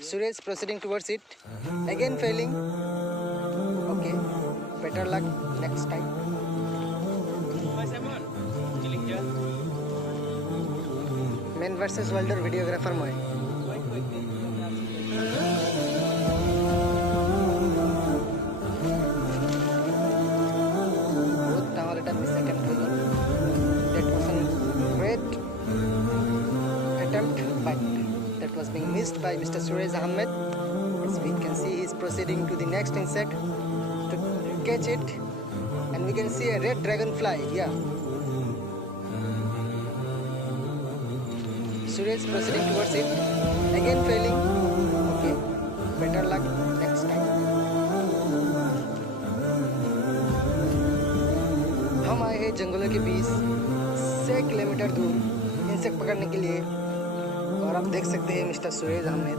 Suresh proceeding towards it. Again failing. Okay. Better luck next time. Man versus World videographer মই. বহুত ডাঙৰ এটা মিছ এটেম্প্ট হৈ গ'ল. That was a great attempt, but that was being missed by Mr. Suresh Ahmed. As we can see, he is proceeding to the next insect to catch it, and we can see a red dragonfly. Yeah. Suresh proceeding towards it. Again failing. Okay. Better luck next time. हम आए हैं जंगलों के बीच 6 kilometre दूर insect पकड़ने के लिए, और आप देख सकते हैं मिस्टर सुरेश अहमद